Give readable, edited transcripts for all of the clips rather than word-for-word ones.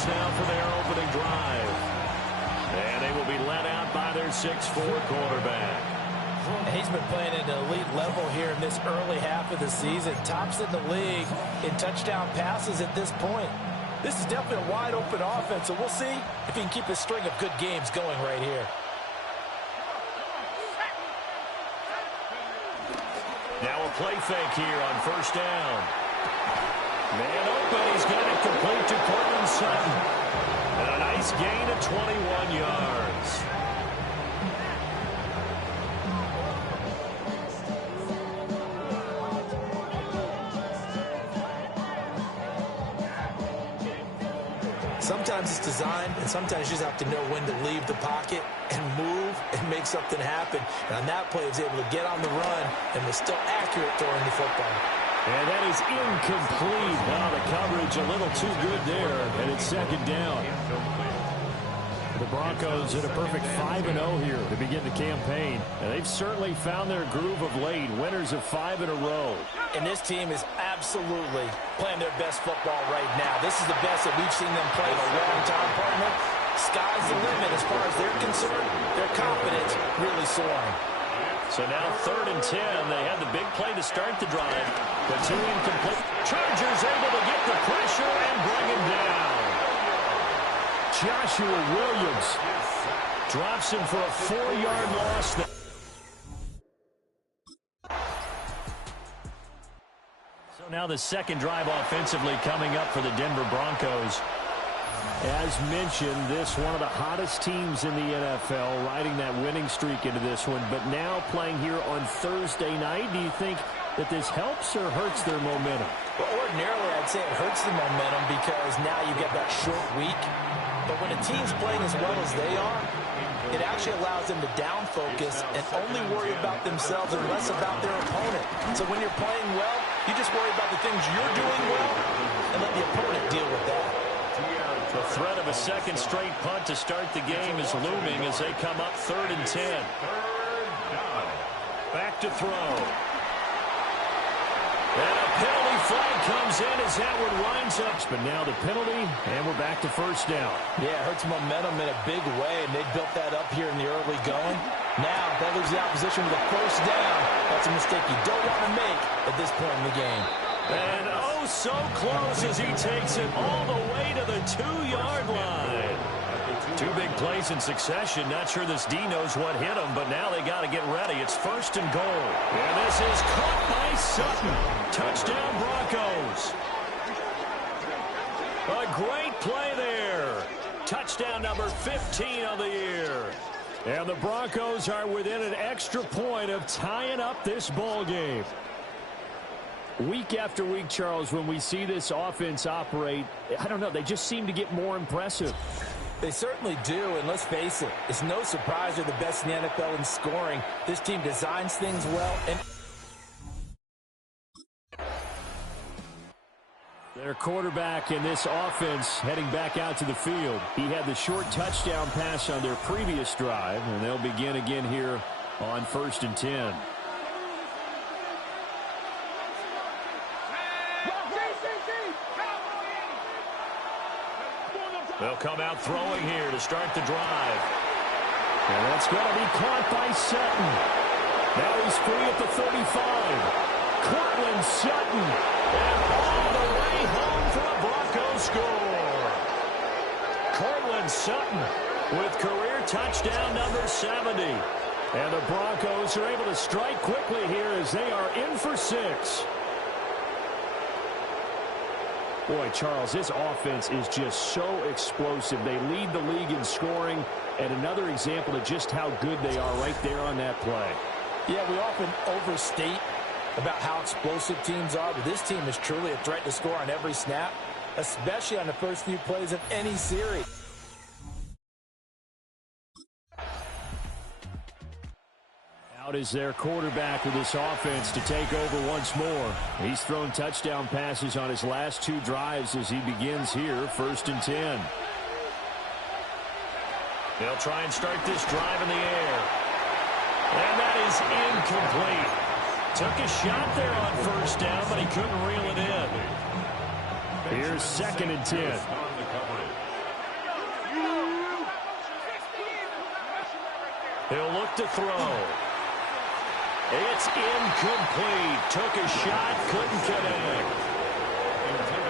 Broncos now for their opening drive. And they will be led out by their 6'4" quarterback. He's been playing at an elite level here in this early half of the season. Tops in the league in touchdown passes at this point. This is definitely a wide-open offense, so we'll see if he can keep a string of good games going right here. Now a play fake here on first down. Man open, he's got it complete to Cortland Sutton. And a nice gain of 21 yards. Sometimes it's designed, and sometimes you just have to know when to leave the pocket and move and make something happen. And on that play, he was able to get on the run and was still accurate throwing the football. And that is incomplete. Now the coverage a little too good there, and it's second down. The Broncos at a perfect 5-0 here to begin the campaign. And they've certainly found their groove of late, winners of 5 in a row. And this team is absolutely playing their best football right now. This is the best that we've seen them play in a long time, partner. Sky's the limit as far as they're concerned. Their confidence really soaring. So now 3rd and 10. They had the big play to start the drive, but 2 incomplete. Chargers able to get the pressure and bring him down. Joshua Williams drops him for a 4-yard loss. So now the second drive offensively coming up for the Denver Broncos. As mentioned, this one of the hottest teams in the NFL, riding that winning streak into this one, but now playing here on Thursday night. Do you think that this helps or hurts their momentum? Well, ordinarily, I'd say it hurts the momentum because now you get that short week. But when a team's playing as well as they are, it actually allows them to down focus and only worry about themselves and less about their opponent. So when you're playing well, you just worry about the things you're doing well and let the opponent deal with that. The threat of a second straight punt to start the game is looming as they come up 3rd and 10. Back to throw. And a penalty flag comes in as Edward winds up. But now the penalty, and we're back to first down. Yeah, it hurts momentum in a big way, and they built that up here in the early going. Now, that leaves the opposition with a first down. That's a mistake you don't want to make at this point in the game. And oh, so close as he takes it all the way to the 2-yard line. 2 big plays in succession. Not sure this D knows what hit him, but now they got to get ready. It's 1st and goal. And this is caught by Sutton. Touchdown, Broncos. A great play there. Touchdown number 15 of the year. And the Broncos are within an extra point of tying up this ball game. Week after week, Charles, when we see this offense operate, I don't know, they just seem to get more impressive. They certainly do, and let's face it, it's no surprise they're the best in the NFL in scoring. This team designs things well. And their quarterback in this offense heading back out to the field. He had the short touchdown pass on their previous drive, and they'll begin again here on 1st and 10. They'll come out throwing here to start the drive. And that's going to be caught by Sutton. Now he's free at the 35. Cortland Sutton. And all the way home for a Broncos score. Cortland Sutton with career touchdown number 70. And the Broncos are able to strike quickly here as they are in for 6. Boy, Charles, this offense is just so explosive. They lead the league in scoring, and another example of just how good they are right there on that play. Yeah, we often overstate about how explosive teams are, but this team is truly a threat to score on every snap, especially on the first few plays of any series. Out is their quarterback with this offense to take over once more. He's thrown touchdown passes on his last 2 drives as he begins here, 1st and 10. They'll try and start this drive in the air. And that is incomplete. Took a shot there on 1st down, but he couldn't reel it in. Here's 2nd and 10. set to throw. It's incomplete. Took a shot, couldn't connect.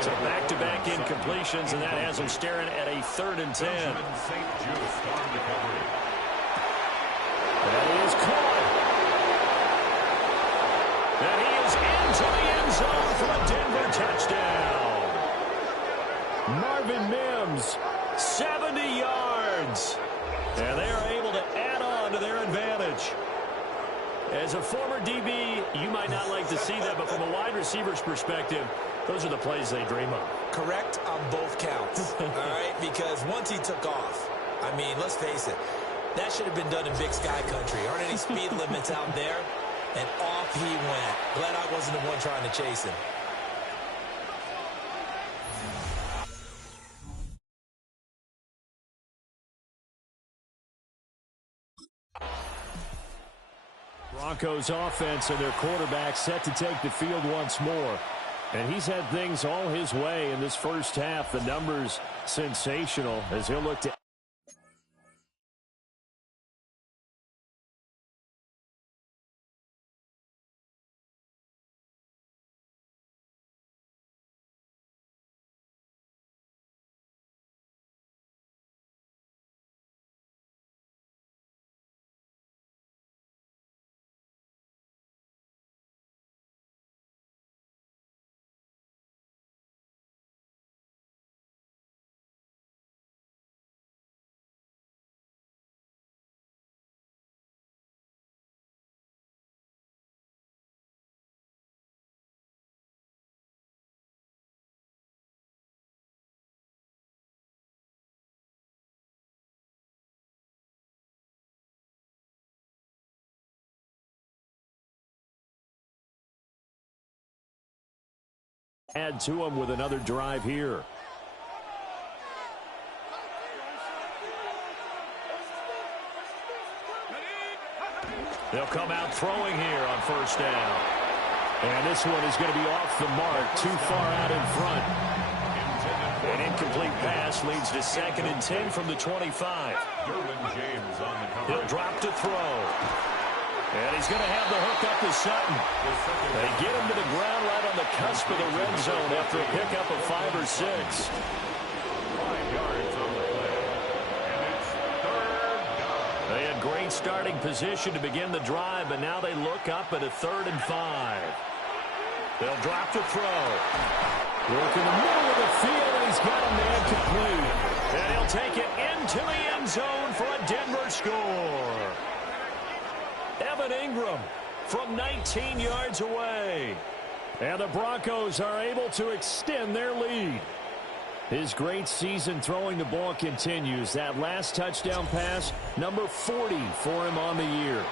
So back-to-back incompletions, and that has him staring at a 3rd and 10. That is caught. And he is into the end zone for a Denver touchdown. Marvin Mims, 70 yards. And they are able to add on to their advantage. As a former DB, you might not like to see that, but from a wide receiver's perspective, those are the plays they dream of. Correct on both counts, all right? Because once he took off, I mean, let's face it, that should have been done in Big Sky country. Aren't any speed limits out there? And off he went. Glad I wasn't the one trying to chase him. Broncos offense and their quarterback set to take the field once more. And he's had things all his way in this first half. The numbers sensational as he'll look to add to him with another drive here. They'll come out throwing here on first down. And this one is going to be off the mark, too far out in front. An incomplete pass leads to 2nd and 10 from the 25. He'll drop to throw. And he's going to have the hook up to Sutton. They get him to the ground right on the cusp of the red zone after a pickup of 5 or 6. 5 yards on the play. And it's 3rd down. They had great starting position to begin the drive, but now they look up at a 3rd and 5. They'll drop to throw. Work in the middle of the field, and he's got a man complete. And he'll take it into the end zone for a Denver score. Evan Ingram from 19 yards away. And the Broncos are able to extend their lead. His great season throwing the ball continues. That last touchdown pass, number 40 for him on the year.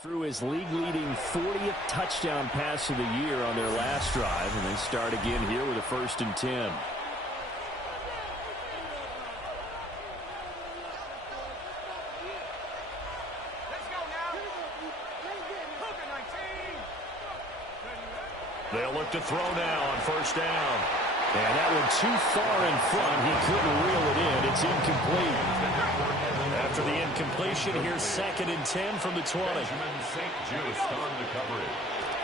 Through his league-leading 40th touchdown pass of the year on their last drive, and they start again here with a 1st and 10. They'll look to throw now on first down. And that one too far in front. He couldn't reel it in. It's incomplete. After the incompletion, here's 2nd and 10 from the 20.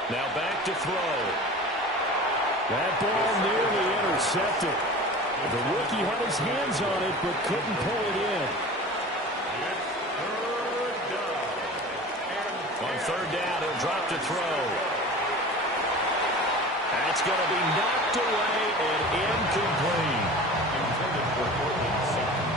Now back to throw. That ball nearly intercepted. The rookie had his hands on it, but couldn't pull it in. On 3rd down, he'll drop to throw. That's going to be knocked away and incomplete. Intended for Portland Sutton.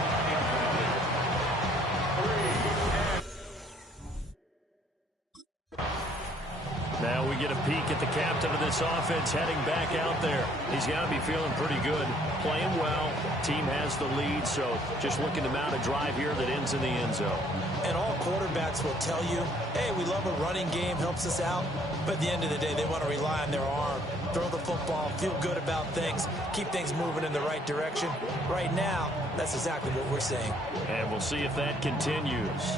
Now we get a peek at the captain of this offense heading back out there. He's got to be feeling pretty good, playing well. Team has the lead, so just looking to mount a drive here that ends in the end zone. And all quarterbacks will tell you, hey, we love a running game, helps us out. But at the end of the day, they want to rely on their arm, throw the football, feel good about things, keep things moving in the right direction. Right now, that's exactly what we're saying. And we'll see if that continues.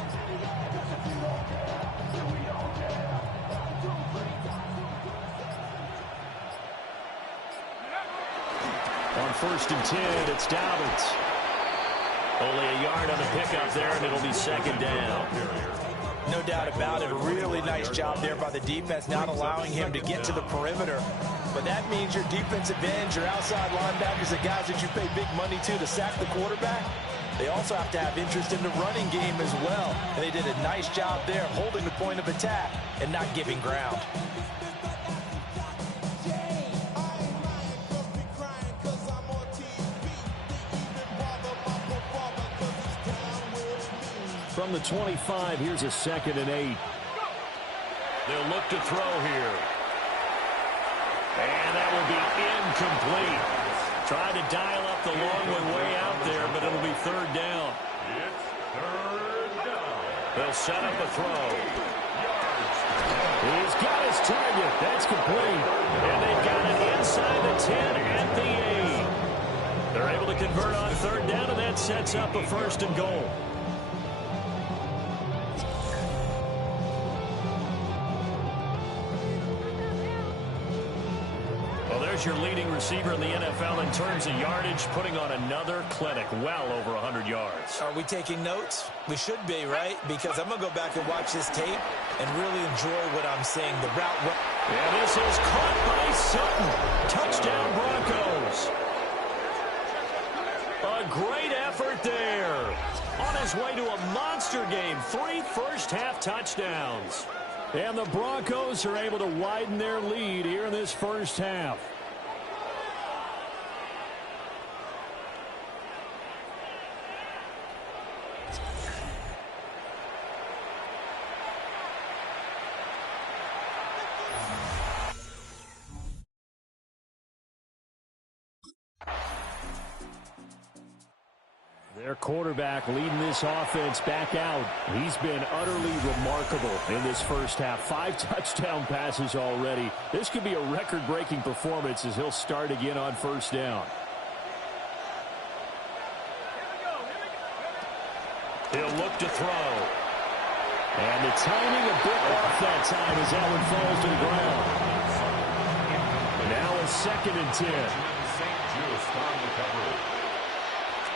On 1st and 10, it's Dobbins. Only a yard on the pickup there, and it'll be 2nd down. No doubt about it. A really nice job there by the defense, not allowing him to get to the perimeter. But that means your defensive ends, your outside linebackers, the guys that you pay big money to sack the quarterback, they also have to have interest in the running game as well. And they did a nice job there, holding the point of attack and not giving ground. From the 25, here's a 2nd and 8. They'll look to throw here. And that will be incomplete. Tried to dial up the long way out there, but it'll be 3rd down. It's 3rd down. They'll set up a throw. He's got his target. That's complete. And they've got it inside the 10 at the 8. They're able to convert on 3rd down, and that sets up a 1st and goal. There's your leading receiver in the NFL in terms of yardage, putting on another clinic, well over 100 yards. Are we taking notes? We should be, right? Because I'm going to go back and watch this tape and really enjoy what I'm seeing. The route. And this is caught by Sutton. Touchdown, Broncos. A great effort there. On his way to a monster game. 3 first-half touchdowns. And the Broncos are able to widen their lead here in this first half. Their quarterback leading this offense back out. He's been utterly remarkable in this first half. 5 touchdown passes already. This could be a record-breaking performance as he'll start again on 1st down. He'll look to throw. And the timing a bit off that time as that one falls to the ground. Now a 2nd and 10.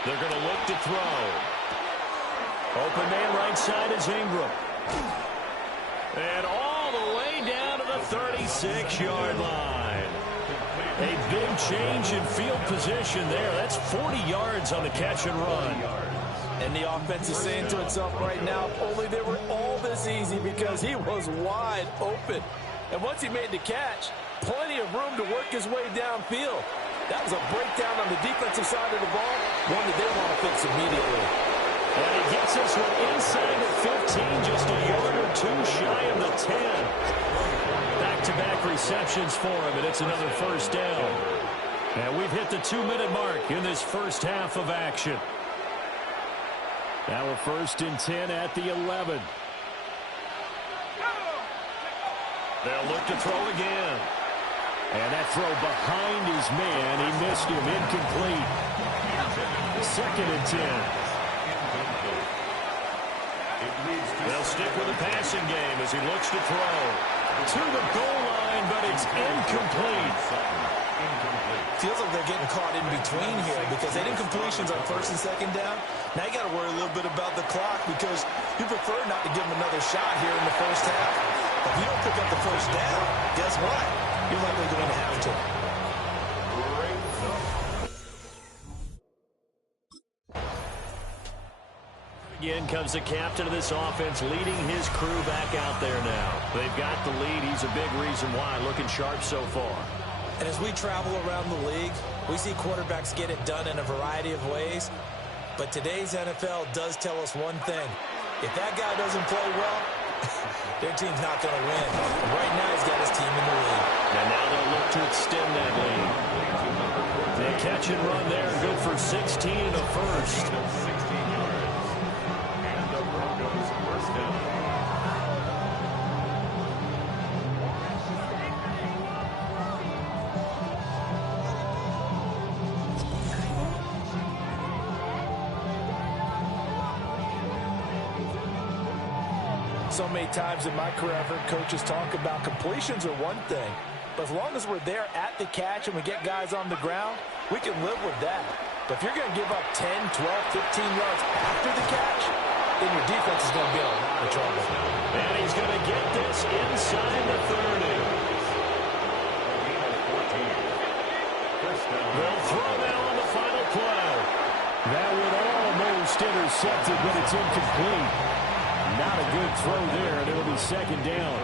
They're going to look to throw. Open man right side is Ingram. And all the way down to the 36-yard line. A big change in field position there. That's 40 yards on the catch and run. And the offense is saying to itself right now, if only they were all this easy, because he was wide open. And once he made the catch, plenty of room to work his way downfield. That was a breakdown on the defensive side of the ball, one that they want to fix immediately. And he gets this one inside the 15, just a yard or 2 shy of the 10. Back-to-back receptions for him, and it's another 1st down. And we've hit the 2-minute mark in this first half of action. Now a 1st and 10 at the 11. They'll look to throw again. And that throw behind his man, he missed him, incomplete. 2nd and 10. They'll stick with the passing game as he looks to throw. To the goal line, but it's incomplete. Feels like they're getting caught in between here because they did completions on 1st and 2nd down. Now you got to worry a little bit about the clock because you prefer not to give them another shot here in the first half. If you don't pick up the 1st down, guess what? You're likely going to have to. Again comes the captain of this offense leading his crew back out there now. They've got the lead. He's a big reason why. Looking sharp so far. And as we travel around the league, we see quarterbacks get it done in a variety of ways. But today's NFL does tell us one thing. If that guy doesn't play well, Their team's not going to win. Right now, he's got his team in the lead. And now they'll look to extend that lead. They catch and run there, good for 16 and a first. 16 yards. And the Broncos first down. So many times in my career, I've heard coaches talk about completions are one thing. But as long as we're there at the catch and we get guys on the ground, we can live with that. But if you're going to give up 10, 12, 15 yards after the catch, then your defense is going to be in a lot of trouble. And he's going to get this inside the 30. They'll throw now on the final play. That would almost intercepted, but it's incomplete. Not a good throw there, and it'll be second down.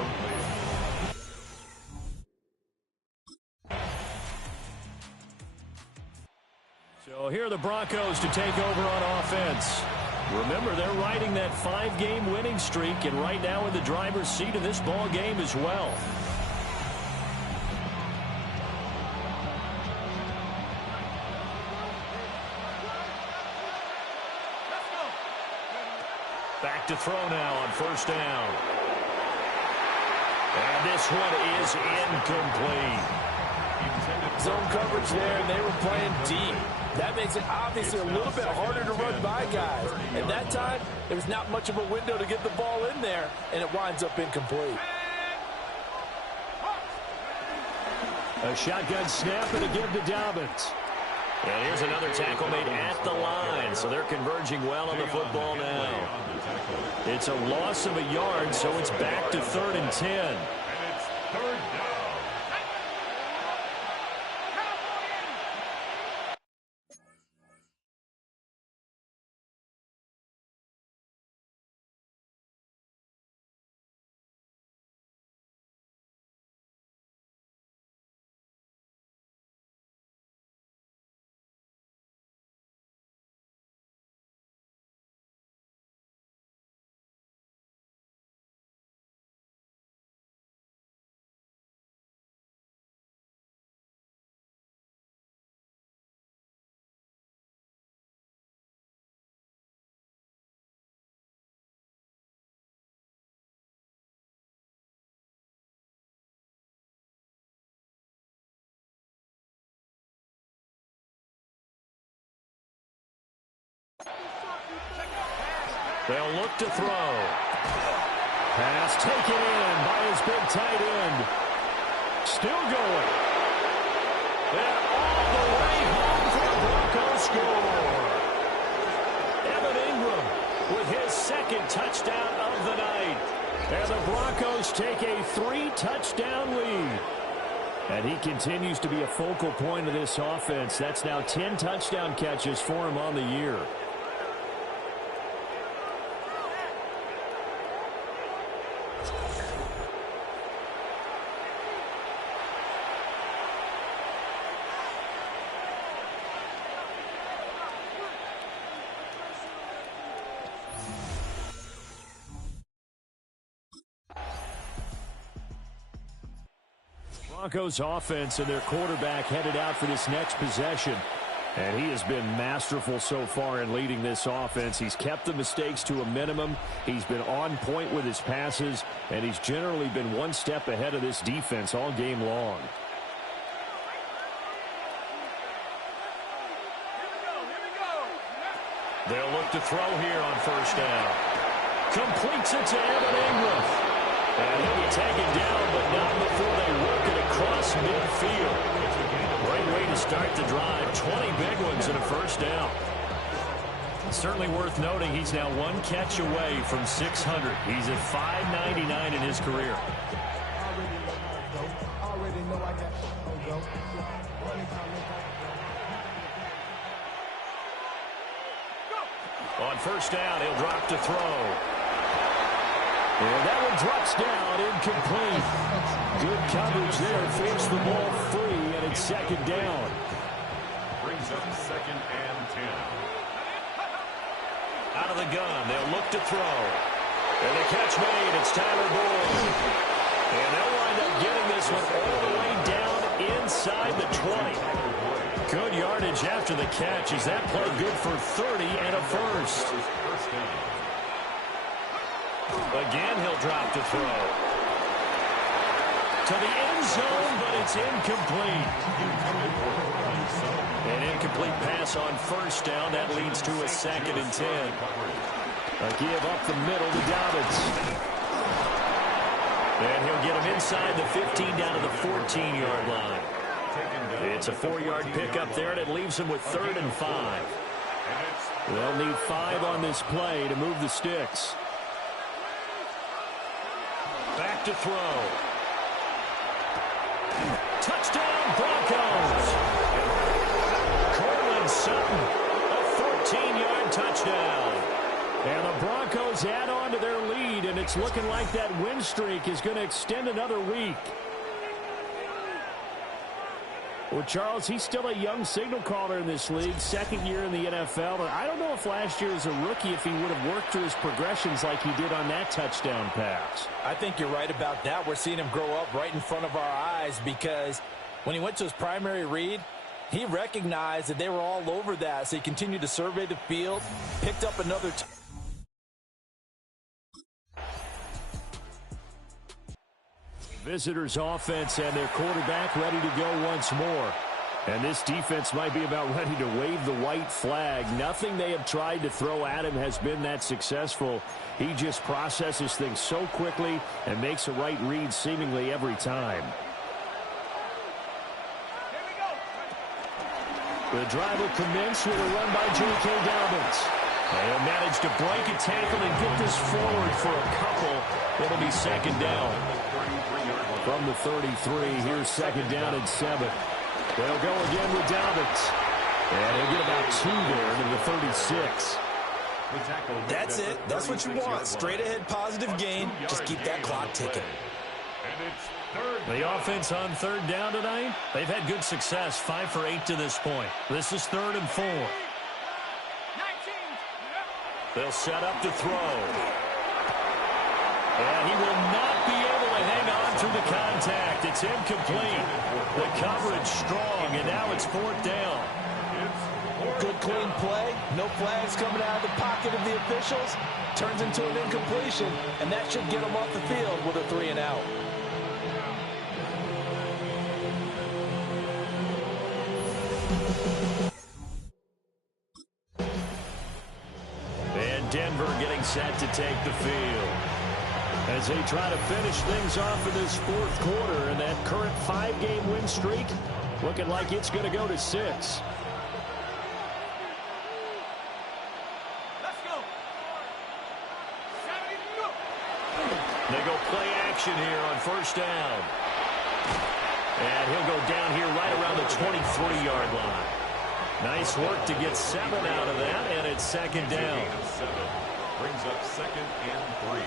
So here are the Broncos to take over on offense. Remember, they're riding that 5-game winning streak, and right now in the driver's seat of this ball game as well. Back to throw now on first down. And this one is incomplete. Zone coverage there, and they were playing deep. That makes it obviously a little bit harder to run by guys. And that time, there was not much of a window to get the ball in there, and it winds up incomplete. A shotgun snap and a give to Dobbins. And here's another tackle made at the line, so they're converging well on the football now. It's a loss of a yard, so it's back to 3rd and 10. And it's 3rd down. They'll look to throw. Pass taken in by his big tight end. Still going. And all the way home for the Broncos score. Evan Ingram with his 2nd touchdown of the night. And the Broncos take a 3-touchdown lead. And he continues to be a focal point of this offense. That's now 10 touchdown catches for him on the year. Broncos offense and their quarterback headed out for this next possession. And he has been masterful so far in leading this offense. He's kept the mistakes to a minimum. He's been on point with his passes, and he's generally been one step ahead of this defense all game long. They'll look to throw here on first down. Completes it to Evan Ingram. And he'll be taken down, but not before they work it across midfield. Great way to start the drive. 20 big ones and a first down. Certainly worth noting he's now 1 catch away from 600. He's at 599 in his career. On first down, he'll drop to throw. And that one drops down, incomplete. Good coverage there, forced the ball free, and it's 2nd down. Brings up 2nd and 10. Out of the gun, they'll look to throw. And the catch made. It's Tyler Boyd. And they'll wind up getting this one all the way down inside the 20. Good yardage after the catch. Is that play good for 30 and a first? Again, he'll drop to throw. To the end zone, but it's incomplete. An incomplete pass on first down. That leads to a 2nd and 10. A give up the middle to Dobbins. And he'll get him inside the 15 down to the 14-yard line. It's a 4-yard pickup there, and it leaves him with 3rd and 5. They'll need 5 on this play to move the sticks. Back to throw. Touchdown, Broncos. Cortland Sutton, a 14-yard touchdown. And the Broncos add on to their lead, and it's looking like that win streak is going to extend another week. Well, Charles, he's still a young signal caller in this league, 2nd year in the NFL. And I don't know if last year as a rookie if he would have worked through his progressions like he did on that touchdown pass. I think you're right about that. We're seeing him grow up right in front of our eyes because when he went to his primary read, he recognized that they were all over that. So he continued to survey the field, picked up another Visitors offense and their quarterback ready to go once more. And this defense might be about ready to wave the white flag. Nothing they have tried to throw at him has been that successful. He just processes things so quickly and makes a right read seemingly every time. The drive will commence with a run by J.K. Dobbins. They'll manage to break a tackle and get this forward for a couple. It'll be 2nd down. From the 33, here's 2nd down and 7. They'll go again with Dobbins. And he'll get about 2 there to the 36. That's it. That's what you want. Straight ahead positive gain. Just keep that clock ticking. The offense on 3rd down tonight, they've had good success, 5 for 8 to this point. This is 3rd and 4. They'll set up to throw. And he will not be able to hang on through the contact. It's incomplete. The coverage strong, and now it's 4th down. Good clean play. No flags coming out of the pocket of the officials. Turns into an incompletion, and that should get him off the field with a 3 and out. And Denver getting set to take the field as they try to finish things off in this 4th quarter, and that current 5-game win streak looking like it's going to go to 6. Let's go. They go play action here on 1st down. And he'll go down here right around the 23-yard line. Nice work to get 7 out of that, and it's 2nd down. 7 brings up 2nd and 3.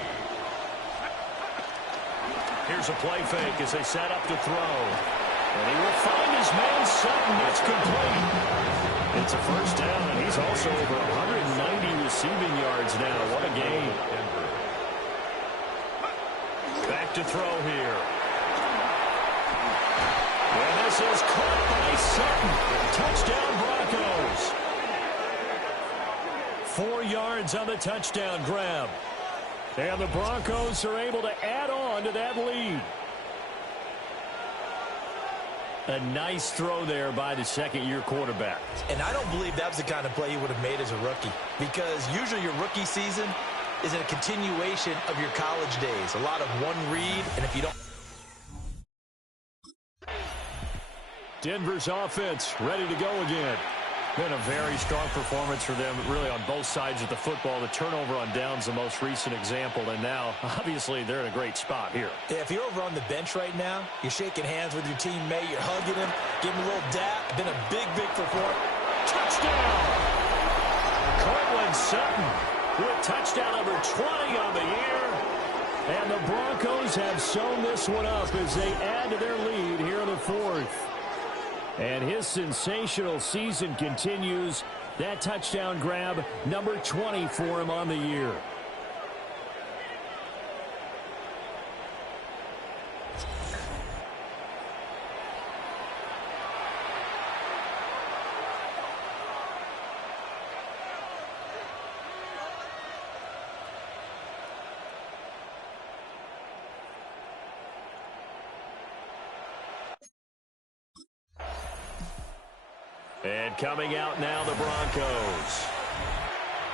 Here's a play fake as they set up to throw. And he will find his man Sutton. It's complete. It's a 1st down, and he's also over 190 receiving yards now. What a game. Back to throw here. And this is caught by Sutton. Touchdown, Broncos. 4 yards on the touchdown grab. And the Broncos are able to add on to that lead. A nice throw there by the 2nd-year quarterback. And I don't believe that was the kind of play he would have made as a rookie, because usually your rookie season is a continuation of your college days. A lot of one read, and if you don't... Denver's offense ready to go again. Been a very strong performance for them, really, on both sides of the football. The turnover on downs, the most recent example, and now, obviously, they're in a great spot here. Yeah, if you're over on the bench right now, you're shaking hands with your teammate, you're hugging him, giving him a little dap. Been a big, big performance. Touchdown! Cortland Sutton with touchdown number 20 on the year. And the Broncos have sewn this one up as they add to their lead here in the 4th. And his sensational season continues. That touchdown grab, number 20 for him on the year. And coming out now, the Broncos.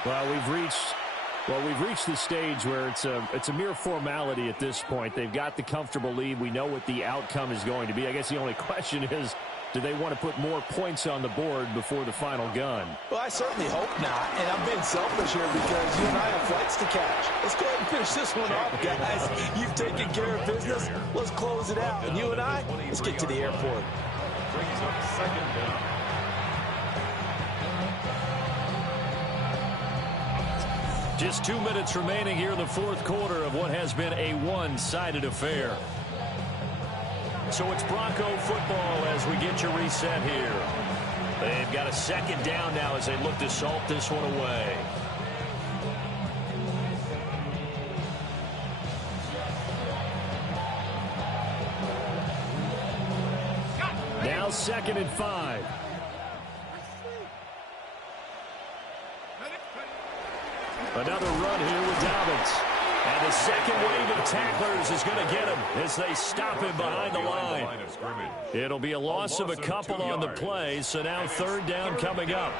Well, we've reached the stage where it's a mere formality at this point. They've got the comfortable lead. We know what the outcome is going to be. I guess the only question is, do they want to put more points on the board before the final gun? Well, I certainly hope not. And I'm being selfish here because you and I have flights to catch. Let's go ahead and finish this one off, guys. You've taken care of business. Let's close it out. And you and I, let's get to the airport. Brings up second down. Just 2 minutes remaining here in the fourth quarter of what has been a one-sided affair. So it's Bronco football as we get your reset here. They've got a second down now as they look to salt this one away. Now 2nd and 5. Another run here with Dobbins. And the second wave of tacklers is going to get him as they stop him behind the line. It'll be a loss of a couple on the play, so now 3rd down coming up.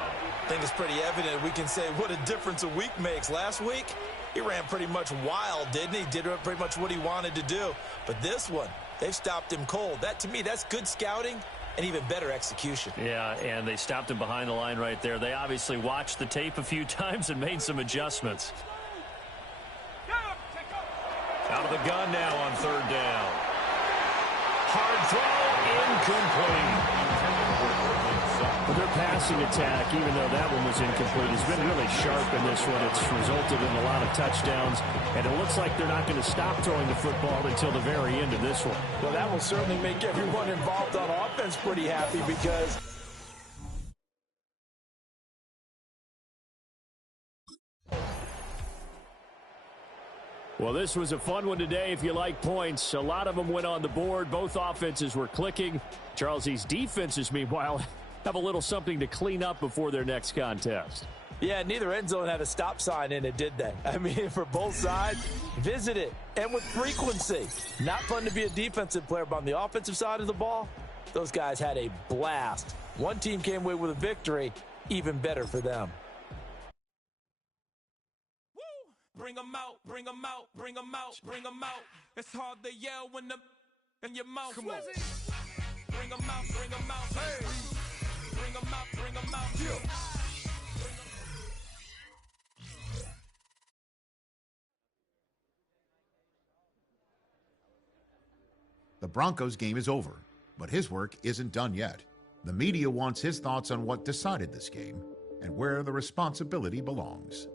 I think it's pretty evident we can say what a difference a week makes. Last week, he ran pretty much wild, didn't he? Did pretty much what he wanted to do. But this one, they've stopped him cold. That, to me, that's good scouting and even better execution. Yeah, and they stopped him behind the line right there. They obviously watched the tape a few times and made some adjustments. Out of the gun now on 3rd down. Hard throw, incomplete. But their passing attack, even though that one was incomplete, has been really sharp in this one. It's resulted in a lot of touchdowns, and it looks like they're not going to stop throwing the football until the very end of this one. Well, that will certainly make everyone involved on offense pretty happy because well, this was a fun one today if you like points. A lot of them went on the board. Both offenses were clicking. Charles, these defenses, meanwhile, have a little something to clean up before their next contest. yeah, neither end zone had a stop sign in it, did they? I mean, for both sides, visit it, and with frequency. Not fun to be a defensive player, but on the offensive side of the ball, those guys had a blast. One team came away with a victory, even better for them. Bring them out, bring them out, bring them out, bring them out. It's hard to yell when the in your mouth. Come on. Bring them out, bring them out. Hey. Bring them out, bring them out. Yeah. The Broncos game is over, but his work isn't done yet. The media wants his thoughts on what decided this game and where the responsibility belongs.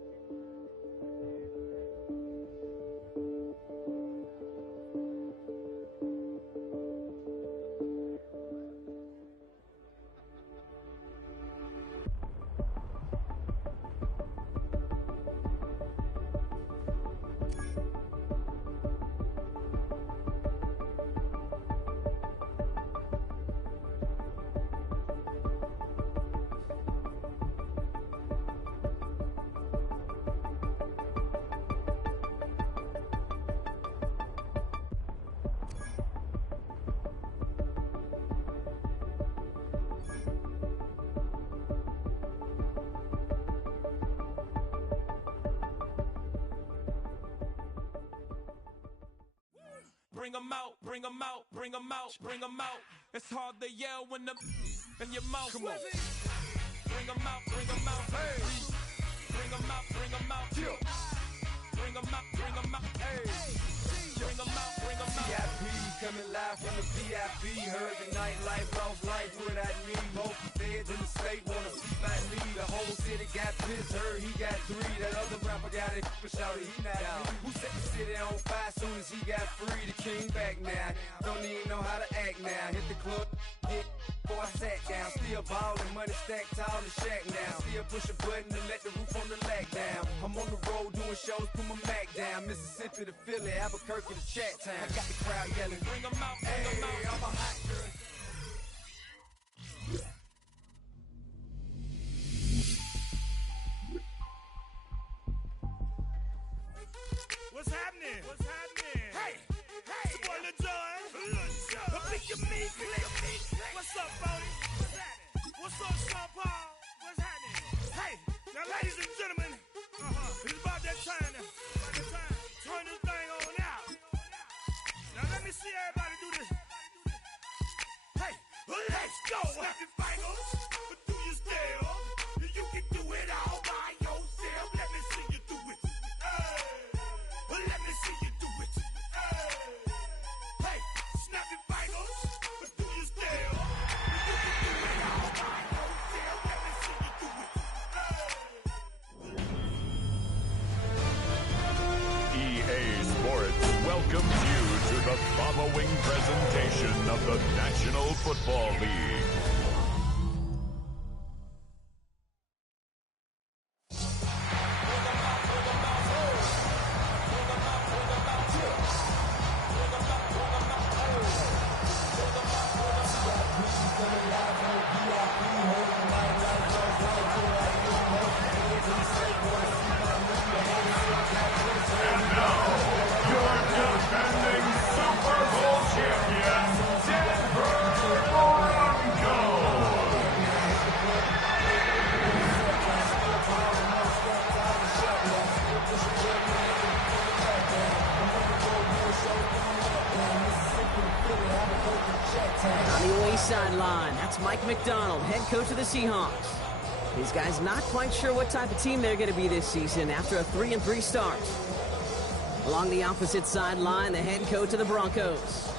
Bring them out, bring them out, bring them out, bring them out. It's hard to yell when the in your mouth. Come on. Bring them out, bring them out. Hey. Bring them out, bring them out. Bring them out, bring them out. Hey. Bring them out, bring them out. VIP coming live from the VIP. Heard the nightlife, lost life without me. Both feds in the state wanna see by me. The whole city got pissed, heard he got 3. That other rapper got it, but shouted he not me. Who set the city on fire soon as he got free? The king back now, don't even know how to act now. Hit the club, get before I sat down. Still ballin', money stacked tall in the shack now. Still push a button to let the roof on the lack down. I'm on the road doing shows, put my Mac down. Mississippi to Philly, Albuquerque to Chat Town. I got the crowd yelling, Bring them out, bring them out. I'm a hot girl. What's happening? What's happening? Hey, hey, it's your boy Lil Jon. Pick your meat, click. What's up, Bodie? What's happening? What's up, Sean? go. Snap your fingers, but do you still? You can do it all by yourself. Let me see you do it. Hey, let me see you do it. Hey, snap your fingers, but do you still? You can do it all by yourself. Let me see you do it. EA Sports welcomes you to the following presentation of the National Football League. On the away sideline, that's Mike McDonald, head coach of the Seahawks. These guys not quite sure what type of team they're going to be this season after a 3-3 start. Along the opposite sideline, the head coach of the Broncos.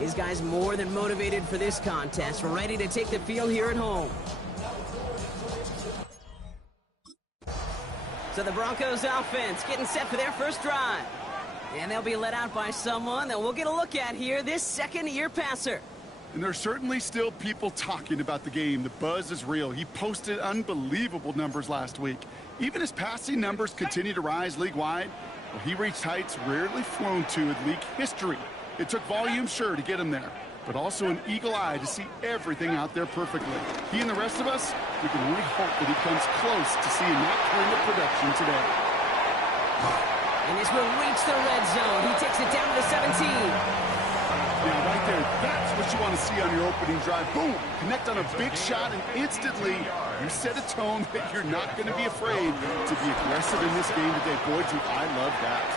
These guys more than motivated for this contest, ready to take the field here at home. So the Broncos offense getting set for their first drive. And they'll be led out by someone that we'll get a look at here, this second-year passer. And there's certainly still people talking about the game. The buzz is real. He posted unbelievable numbers last week. Even his passing numbers continue to rise league-wide. Well, he reached heights rarely flown to in league history. It took volume, sure, to get him there, but also an eagle eye to see everything out there perfectly. He and the rest of us, we can only hope that he comes close to seeing that kind of production today. And this will reach the red zone. He takes it down to the 17. Yeah, right there. That's what you want to see on your opening drive. Boom! Connect on a big shot, and instantly you set a tone that you're not going to be afraid to be aggressive in this game today. Boy, do I love that.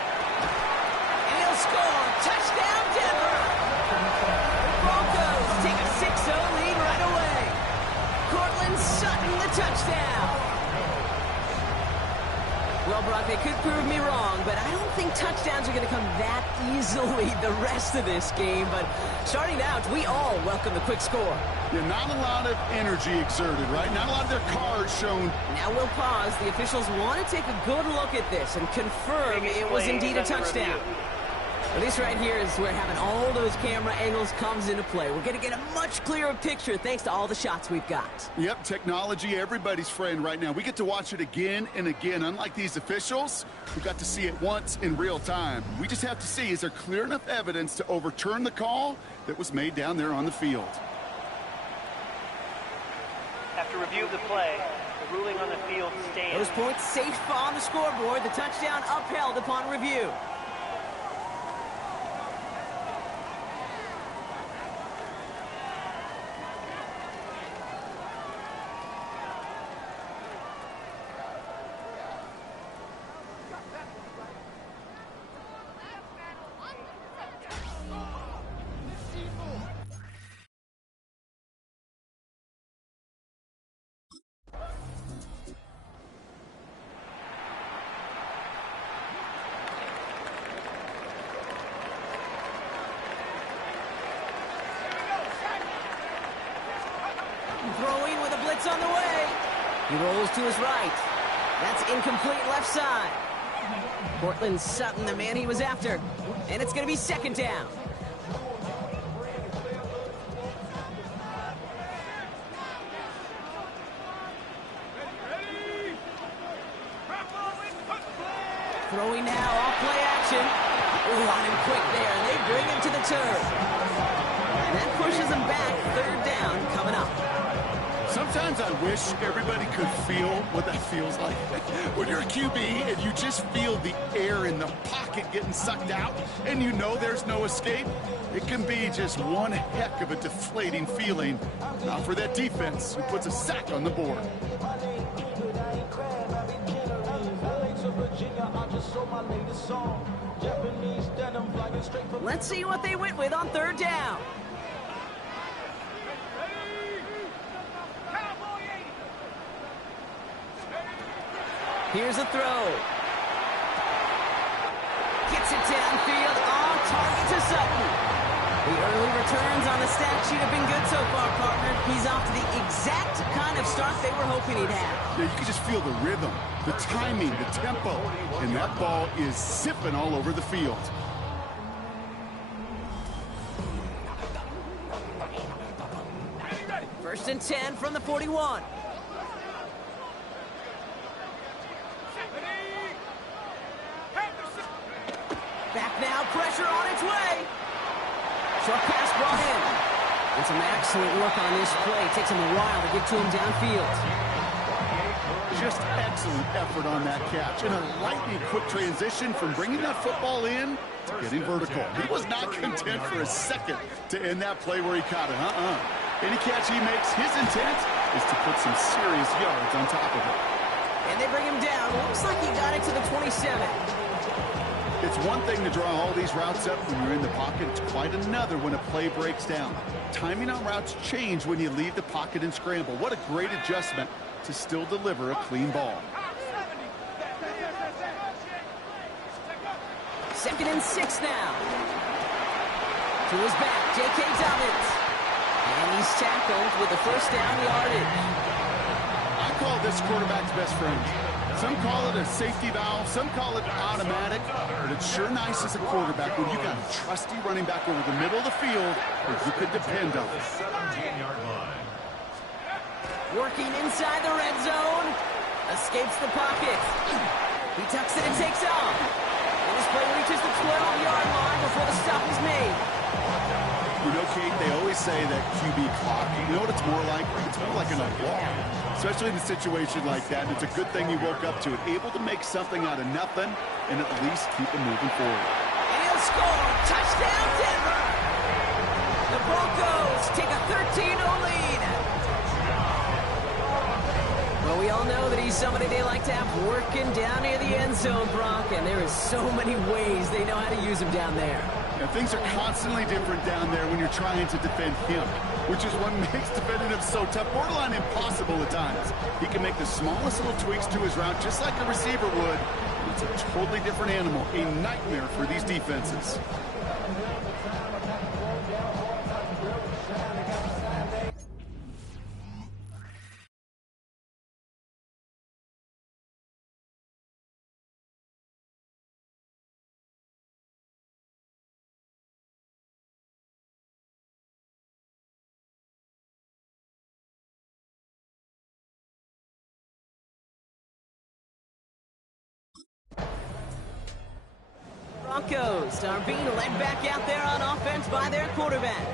And he'll score. Touchdown, Denver. The Broncos take a 6-0 lead right away. Cortland Sutton, the touchdown. Well, Brock, they could prove me wrong, but I don't think touchdowns are going to come that easily the rest of this game. But starting out, we all welcome the quick score. Yeah, not a lot of energy exerted, right? Not a lot of their cards shown. Now we'll pause. The officials want to take a good look at this and confirm it was indeed a touchdown. Well, this right here is where having all those camera angles comes into play. We're going to get a much clearer picture thanks to all the shots we've got. Yep, technology, everybody's friend right now. We get to watch it again and again. Unlike these officials, who got to see it once in real time. We just have to see, is there clear enough evidence to overturn the call that was made down there on the field? After review of the play, the ruling on the field stands. Those points safe on the scoreboard. The touchdown upheld upon review. Throwing with a blitz on the way. He rolls to his right. That's incomplete left side. Cortland Sutton, the man he was after. And it's going to be second down. Throwing now, off play action. Ooh, on him quick there, and they bring him to the turf. And that pushes him back, third down coming up. Sometimes I wish everybody could feel what that feels like. When you're a QB and you just feel the air in the pocket getting sucked out and you know there's no escape, it can be just one heck of a deflating feeling. Not for that defense who puts a sack on the board. Let's see what they went with on third down. Here's a throw. Gets it downfield, on target to Sutton. The early returns on the stat sheet have been good so far, partner. He's off to the exact kind of start they were hoping he'd have. Yeah, you can just feel the rhythm, the timing, the tempo, and that ball is zipping all over the field. First and 10 from the 41. Back now, pressure on its way. Short pass brought in. And some excellent work on this play. Takes him a while to get to him downfield. Just excellent effort on that catch. And a lightning quick transition from bringing that football in to getting vertical. He was not content for a second to end that play where he caught it. Any catch he makes, his intent is to put some serious yards on top of it. And they bring him down. Looks like he got it to the 27. It's one thing to draw all these routes up when you're in the pocket. It's quite another when a play breaks down. Timing on routes change when you leave the pocket and scramble. What a great adjustment to still deliver a clean ball. 2nd and 6 now. To his back, J.K. Dobbins. And he's tackled with the first down yardage. I call this quarterback's best friend. Some call it a safety valve, some call it automatic, but it's sure nice as a quarterback when you got a trusty running back over the middle of the field that you could depend on. Working inside the red zone. Escapes the pocket. He tucks it and takes off. And this play reaches the 12-yard line before the stop is made. You know, Kate, they always say that QB clock. You know what it's more like? It's more like an alarm, especially in a situation like that. It's a good thing you woke up to it, able to make something out of nothing and at least keep it moving forward. And he'll score. Touchdown, Denver. The Broncos take a 13-0 lead. Well, we all know that he's somebody they like to have working down near the end zone, Brock, and there is so many ways they know how to use him down there. Now, things are constantly different down there when you're trying to defend him, which is what makes defending him so tough, borderline impossible at times. He can make the smallest little tweaks to his route just like a receiver would. It's a totally different animal, a nightmare for these defenses. Broncos are being led back out there on offense by their quarterback.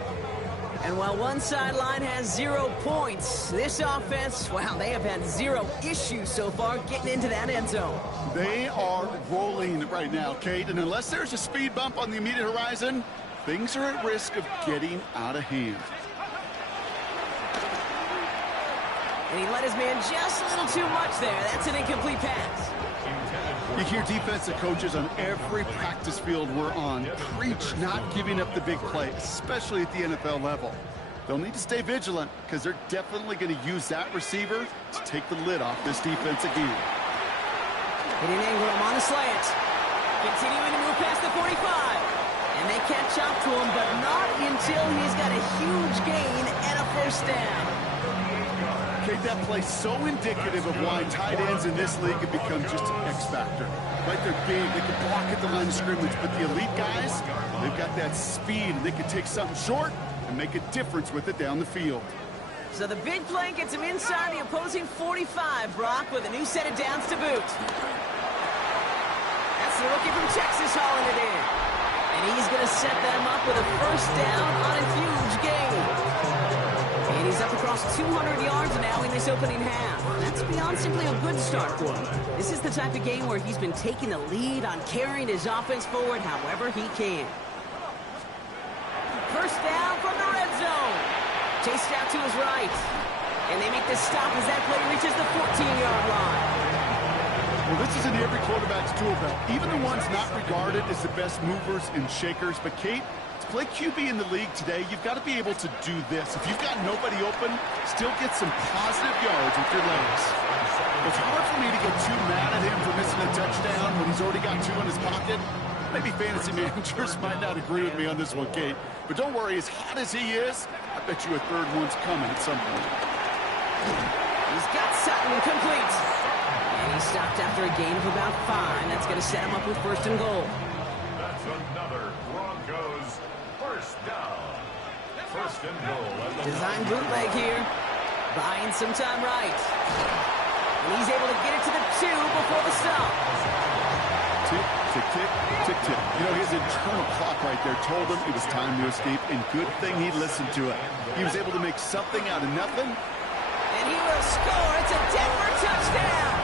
And while one sideline has 0 points, this offense, wow, they have had 0 issues so far getting into that end zone. They are rolling right now, Kate, and unless there's a speed bump on the immediate horizon, things are at risk of getting out of hand. And he let his man just a little too much there. That's an incomplete pass. You hear defensive coaches on every practice field we're on preach not giving up the big play, especially at the NFL level. They'll need to stay vigilant because they're definitely going to use that receiver to take the lid off this defense again. Hitting Ingram on the slant. Continuing to move past the 45. And they catch up to him, but not until he's got a huge gain and a first down. Okay, that play's so indicative of why tight ends in this league have become just an X factor. Right, they're big, they can block at the line of scrimmage, but the elite guys, they've got that speed, and they can take something short and make a difference with it down the field. So the big play gets him inside the opposing 45, Brock, with a new set of downs to boot. That's the rookie from Texas hauling it in. And he's going to set them up with a first down on a huge gain. And he's up across 200 yards now in this opening half. That's beyond simply a good start for him. This is the type of game where he's been taking the lead on carrying his offense forward however he can. First down from the red zone. Chased out to his right. And they make the stop as that play reaches the 14-yard line. Well, this is in every quarterback's tool belt, even the ones not regarded as the best movers and shakers. But, Kate, To play QB in the league today, you've got to be able to do this. If you've got nobody open, still get some positive yards with your legs. It's hard for me to get too mad at him for missing a touchdown when he's already got 2 in his pocket. Maybe fantasy managers might not agree with me on this one, Kate. But don't worry, as hot as he is, I bet you a third one's coming at some point. He's got Sutton complete. And he stopped after a gain of about 5. That's going to set him up with 1st and goal. That's another Broncos first down. 1st and goal. Design bootleg here. Buying some time right. And he's able to get it to the 2 before the stop. Tick, tick, tick, tick, tick. You know, his internal clock right there told him it was time to escape, and good thing he listened to it. He was able to make something out of nothing. And he will score. It's a Denver touchdown.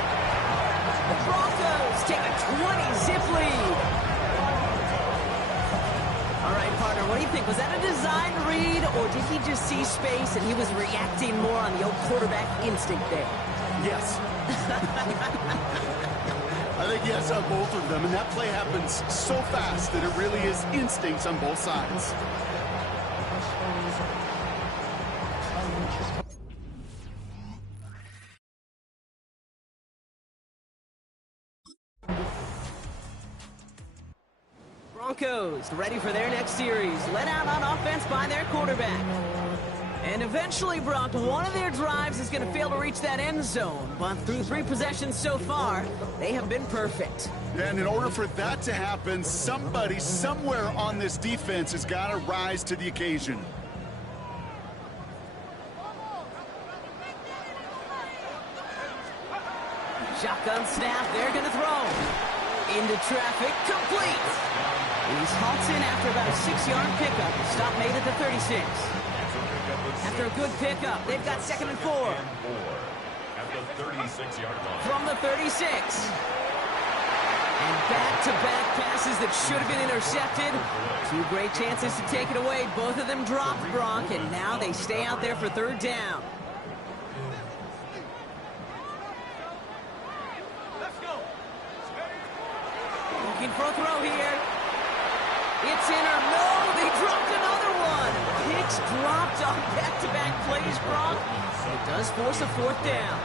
The Broncos take a 20-zip lead. All right, partner, what do you think? Was that a design read, or did he just see space and he was reacting more on the old quarterback instinct there? Yes. I think yes on both of them, and that play happens so fast that it really is instincts on both sides. Broncos ready for their next series, led out on offense by their quarterback. And eventually, Brock, one of their drives is going to fail to reach that end zone. But through 3 possessions so far, they have been perfect. And in order for that to happen, somebody somewhere on this defense has got to rise to the occasion. Shotgun snap, they're going to throw. Into traffic, complete. He's halted after about a 6-yard pickup. Stop made at the 36. After a good pickup, they've got 2nd and 4. At the 36-yard line. From the 36. And back-to-back passes that should have been intercepted. 2 great chances to take it away. Both of them dropped, Bronk, and now they stay out there for 3rd down. Looking for a throw here. It's in or no, they dropped another one. Hicks dropped on back-to-back plays, Brock. It does force a 4th down.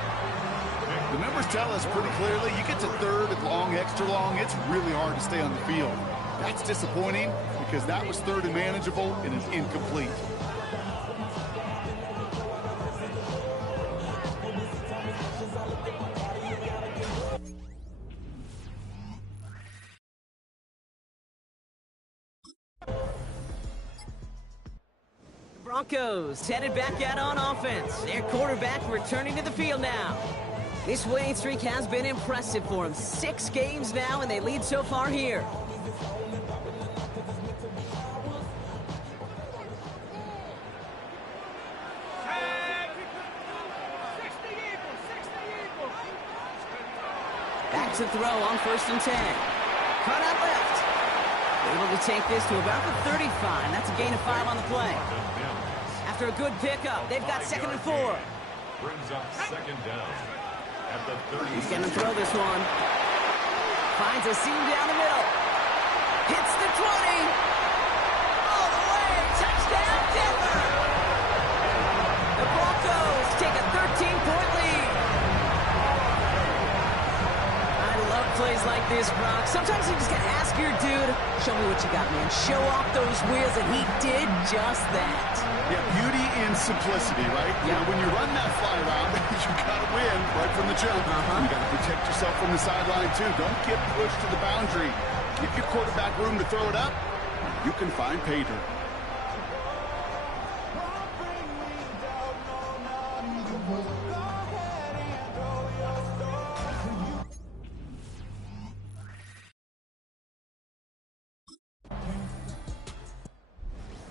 The numbers tell us pretty clearly, you get to 3rd and long, extra long, it's really hard to stay on the field. That's disappointing because that was 3rd and manageable and is incomplete. Broncos headed back out on offense. Their quarterback returning to the field now. This winning streak has been impressive for them. 6 games now, and they lead so far here. Back to throw on 1st and 10. Cut out left. Able to take this to about the 35. That's a gain of 5 on the play. After a good pickup, they've got 2nd and 4. Brings up 2nd down. At the 30. He's going to throw this one. Finds a seam down the middle. Hits the 20. All the way. Touchdown, Denver. The Broncos take a 13-point lead. I love plays like this, Brock. Sometimes you just got to ask your dude, show me what you got, man. Show off those wheels, and he did just that. Yeah, beauty in simplicity, right? Yeah. You know, when you run that fly route, you got to win right from the jump. You got to protect yourself from the sideline, too. Don't get pushed to the boundary. Give your quarterback room to throw it up. You can find pay dirt.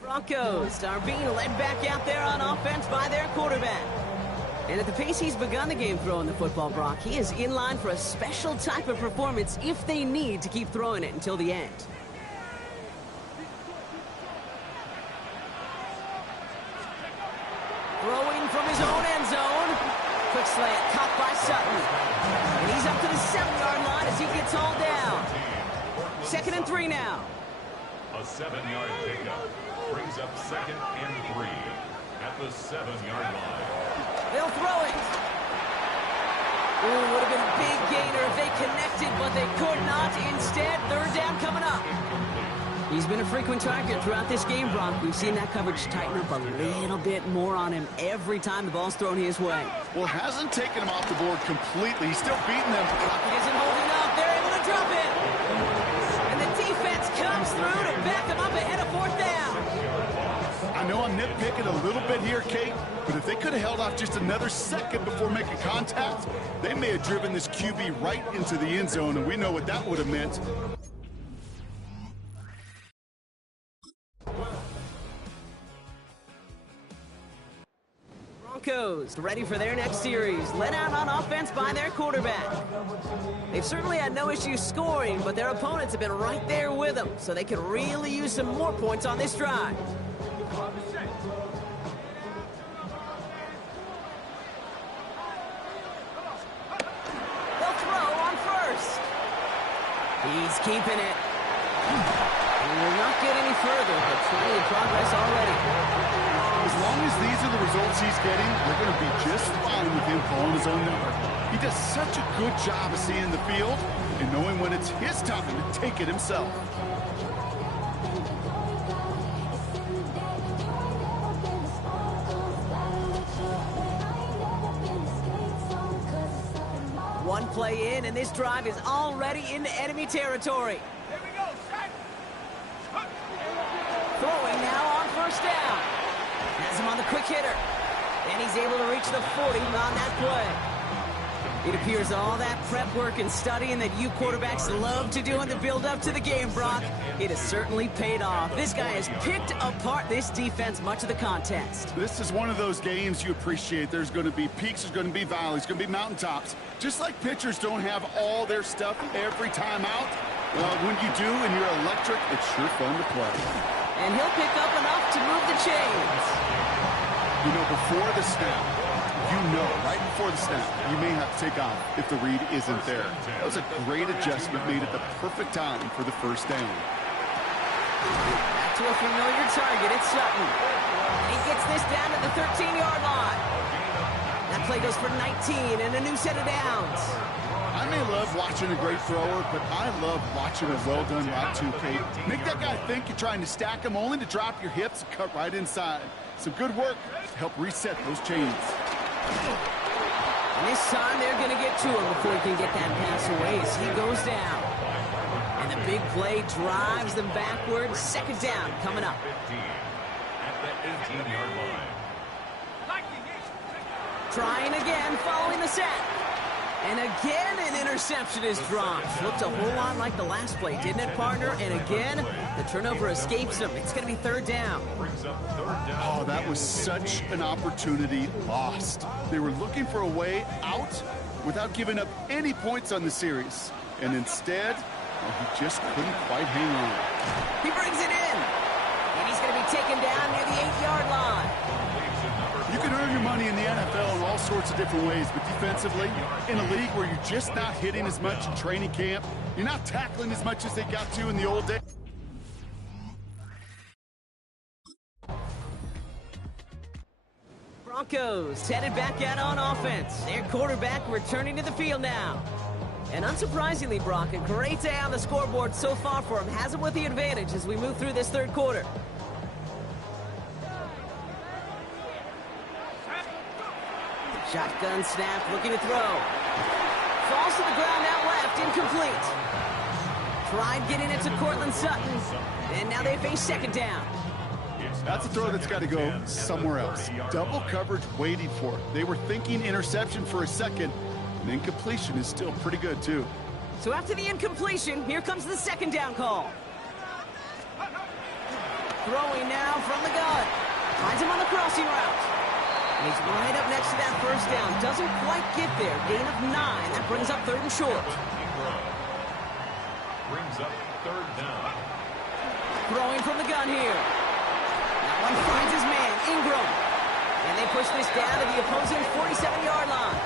Broncos are being led back out there on offense by their quarterback. And at the pace he's begun the game throwing the football, Brock, he is in line for a special type of performance if they need to keep throwing it until the end. Throwing from his own end zone. Quick slant, caught by Sutton. And he's up to the 7-yard line as he gets hauled down. 2nd and 3 now. A 7-yard pickup brings up 2nd and 3 at the 7-yard line. They'll throw it. Ooh, would have been a big gainer if they connected, but they could not. Instead, third down coming up. He's been a frequent target throughout this game, Brock. We've seen that coverage tighten up a little bit more on him every time the ball's thrown his way. Well, hasn't taken him off the board completely. He's still beating them. He isn't holding up. They're able to drop it. And the defense comes through to back him up ahead of fourth down. I know I'm nitpicking a little bit here, Kate, but if they could have held off just another second before making contact, they may have driven this QB right into the end zone, and we know what that would have meant. Broncos ready for their next series, led out on offense by their quarterback. They've certainly had no issues scoring, but their opponents have been right there with them, so they could really use some more points on this drive. They'll throw on first. He's keeping it. He will not get any further, but plenty of progress already. As long as these are the results he's getting, they're going to be just fine with him calling his own number. He does such a good job of seeing the field and knowing when it's his time to take it himself. One play in, and this drive is already into enemy territory. Throwing now on first down. Has him on the quick hitter. And he's able to reach the 40 on that play. It appears all that prep work and studying that you quarterbacks love to do in the build-up to the game, Brock, it has certainly paid off. This guy has picked apart this defense much of the contest. This is one of those games you appreciate. There's going to be peaks, there's going to be valleys, going to be mountaintops. Just like pitchers don't have all their stuff every time out, well, when you do and you're electric, it's sure fun to play. And he'll pick up enough to move the chains. You know, before the snap, right before the snap, you may have to take off if the read isn't there. That was a great adjustment made at the perfect time for the first down. Back to a familiar target, it's Sutton. And he gets this down to the 13-yard line. That play goes for 19 and a new set of downs. I may love watching a great thrower, but I love watching a well-done route too, Kate. Make that guy think you're trying to stack him only to drop your hips and cut right inside. Some good work to help reset those chains. And this time they're going to get to him before he can get that pass away as he goes down. And the big play drives them backwards. Second down coming up. 15 at the 18-yard line. Trying again following the set. And again, an interception is dropped. Looked a whole lot like the last play, didn't it, partner? And again, the turnover escapes him. It's going to be third down. Oh, that was such an opportunity lost. They were looking for a way out without giving up any points on the series. And instead, well, he just couldn't quite hang on. He brings it in. And he's going to be taken down near the 8-yard line. You can earn your money in the NFL in all sorts of different ways, but defensively, in a league where you're just not hitting as much in training camp, you're not tackling as much as they got to in the old days. Broncos headed back out on offense. Their quarterback returning to the field now. And unsurprisingly, Brock, a great day on the scoreboard so far for him. Has him with the advantage as we move through this third quarter. Shotgun snap, looking to throw. Falls to the ground out left, incomplete. Tried getting it to Cortland Sutton, and now they face second down. That's a throw that's got to go somewhere else. Double coverage waiting for it. They were thinking interception for a second, and incompletion is still pretty good, too. So after the incompletion, here comes the second down call. Throwing now from the gun. Finds him on the crossing route. And he's right up next to that first down. Doesn't quite get there. Gain of 9. That brings up third and short. Brings up third down. Throwing from the gun here. That one finds his man, Ingram. And they push this down to the opposing 47-yard line.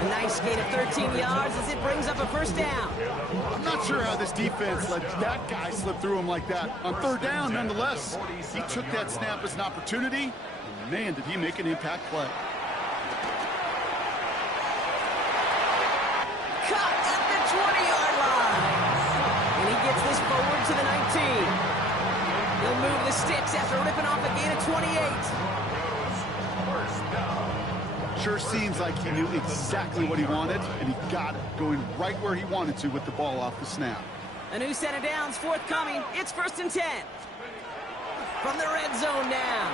A nice gain of 13 yards as it brings up a first down. I'm not sure how this defense let that guy slip through him like that. On third down, nonetheless, he took that snap as an opportunity. And man, did he make an impact play. Cut at the 20-yard line. And he gets this forward to the 19. He'll move the sticks after ripping off a gain of 28. Sure seems like he knew exactly what he wanted, and he got it, going right where he wanted to with the ball off the snap. A new set of downs forthcoming. It's 1st and 10. From the red zone now.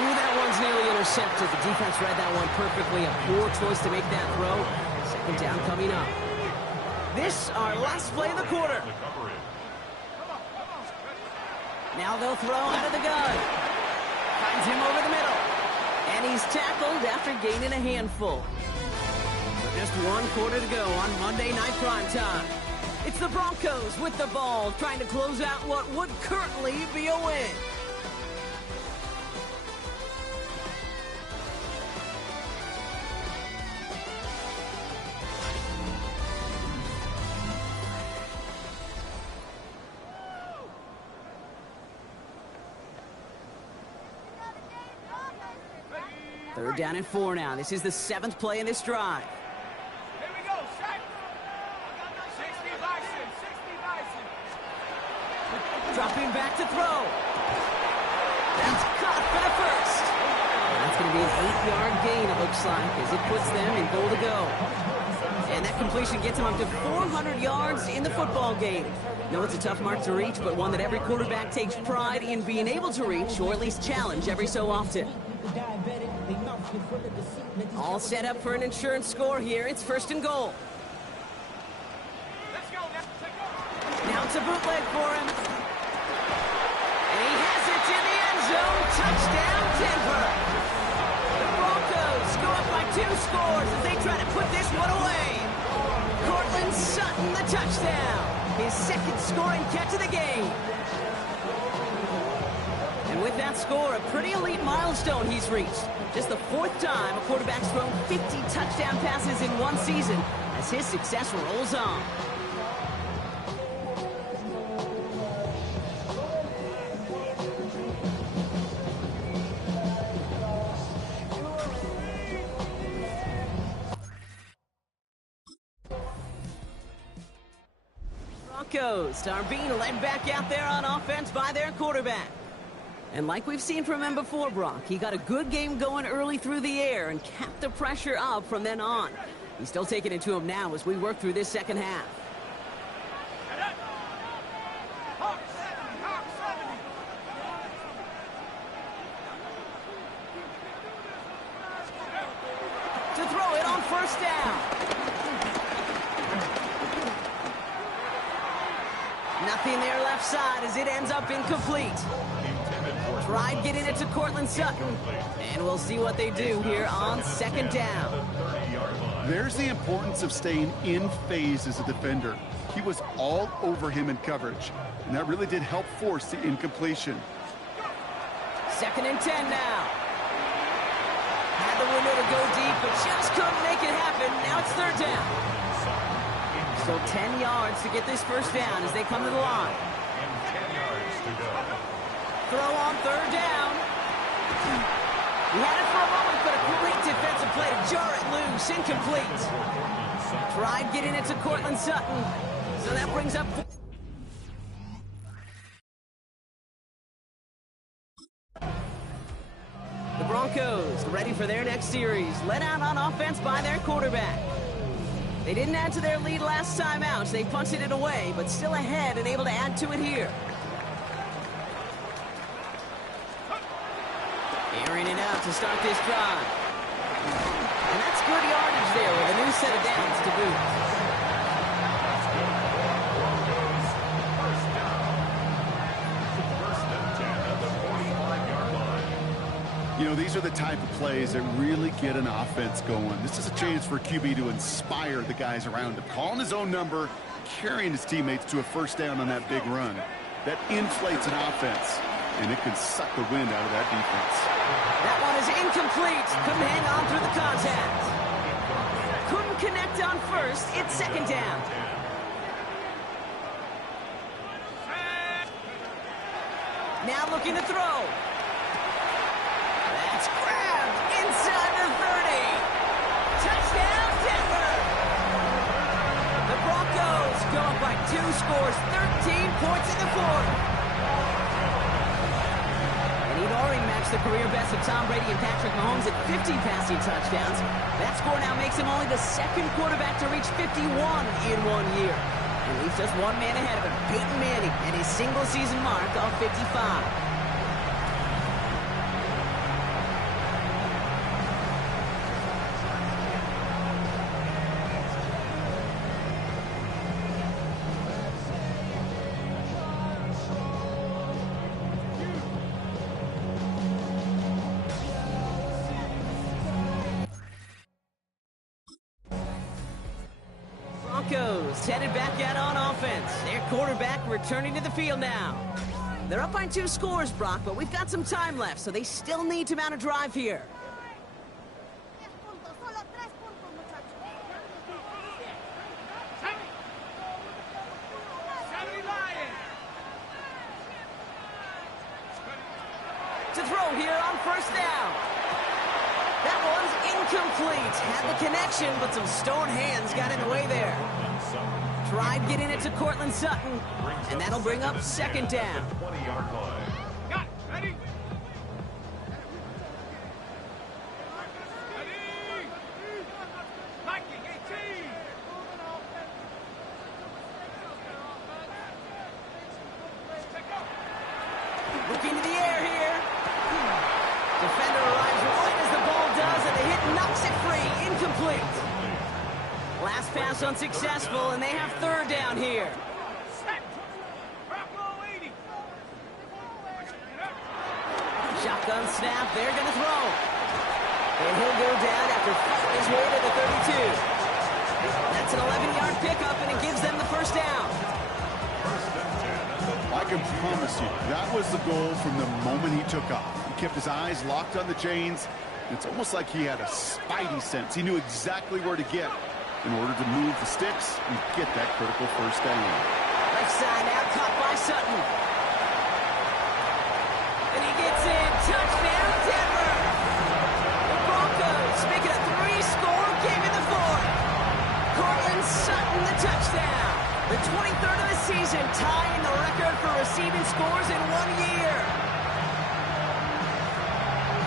Ooh, that one's nearly intercepted. The defense read that one perfectly. A poor choice to make that throw. 2nd down coming up. This, our last play of the quarter. Now they'll throw out of the gun. Finds him over the middle. And he's tackled after gaining a handful. So just 1 quarter to go on Monday Night Primetime. It's the Broncos with the ball, trying to close out what would currently be a win. Third down and 4 now. This is the 7th play in this drive. Here we go, strike. 60 Bison, 60 Bison. Dropping back to throw. That's caught for the first. And that's going to be an 8-yard gain, it looks like, as it puts them in goal to go. And that completion gets him up to 400 yards in the football game. No, it's a tough mark to reach, but one that every quarterback takes pride in being able to reach, or at least challenge every so often. All set up for an insurance score here. It's 1st and goal. Let's go. Now it's a bootleg for him. And he has it in the end zone. Touchdown, Denver. The Broncos go up by 2 scores as they try to put this one away. Cortland Sutton, the touchdown. His 2nd scoring catch of the game. And with that score, a pretty elite milestone he's reached. Just the 4th time a quarterback's thrown 50 touchdown passes in one season as his success rolls on. Broncos are being led back out there on offense by their quarterback. And like we've seen from him before, Brock, he got a good game going early through the air and kept the pressure up from then on. He's still taking it to him now as we work through this 2nd half. To throw it on 1st down. Nothing there left side as it ends up incomplete. Tried getting it to Cortland Sutton. And we'll see what they do here on 2nd down. There's the importance of staying in phase as a defender. He was all over him in coverage, and that really did help force the incompletion. 2nd and 10 now. Had the window to go deep, but just couldn't make it happen. Now it's 3rd down. So 10 yards to get this 1st down as they come to the line. Throw on 3rd down. He had it for a moment, but a great defensive play to jar it loose. Incomplete. Tried getting it to Cortland Sutton. So that brings up... The Broncos ready for their next series. Led out on offense by their quarterback. They didn't add to their lead last time out. They punted it away, but still ahead and able to add to it here. Airing it out to start this drive. And that's good yardage there with a new set of downs to boot. You know, these are the type of plays that really get an offense going. This is a chance for QB to inspire the guys around him. Calling his own number, carrying his teammates to a 1st down on that big run. That inflates an offense. and it could suck the wind out of that defense. That one is incomplete. Couldn't hang on through the contact. Couldn't connect on first. It's second down. Now looking to throw. That's grabbed inside the 30. Touchdown, Denver. The Broncos go up by 2 scores, 13 points in the fourth. And he'd already matched the career best of Tom Brady and Patrick Mahomes at 50 passing touchdowns. That score now makes him only the second quarterback to reach 51 in 1 year. And leaves just one man ahead of him, Peyton Manning, and his single-season mark of 55. Broncos headed back out on offense. Their quarterback returning to the field now. They're up by 2 scores, Brock, but we've got some time left, so they still need to mount a drive here. To throw here on first down. That one's incomplete. Had the connection, but some stone hands got in the way there. Tried getting it to Cortland Sutton, and that'll bring up second down. Looking to the air here. Defender arrives right as the ball does, and the hit knocks it free. Incomplete. Last pass unsuccessful, and they have third down here. Shotgun snap. They're going to throw. And he'll go down after fighting his way to the 32. That's an 11-yard pickup, and it gives them the first down. I can promise you, that was the goal from the moment he took off. He kept his eyes locked on the chains. It's almost like he had a spidey sense. He knew exactly where to get in order to move the sticks and get that critical first down. Left side out, caught by Sutton. And he gets in. Touchdown, Denver. The Broncos make it a 3-score game in the fourth. Cortland Sutton, the touchdown. The 23rd of the season, tying the record for receiving scores in 1 year.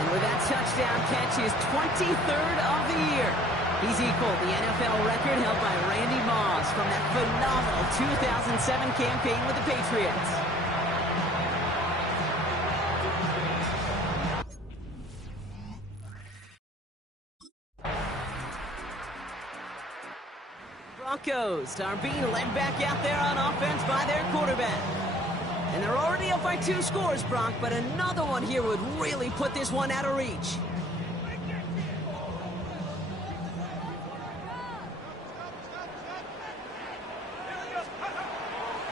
And with that touchdown catch, his 23rd of the year. He's equaled the NFL record held by Randy Moss from that phenomenal 2007 campaign with the Patriots. Broncos are being led back out there on offense by their quarterback. And they're already up by 2 scores, Brock, but another one here would really put this one out of reach.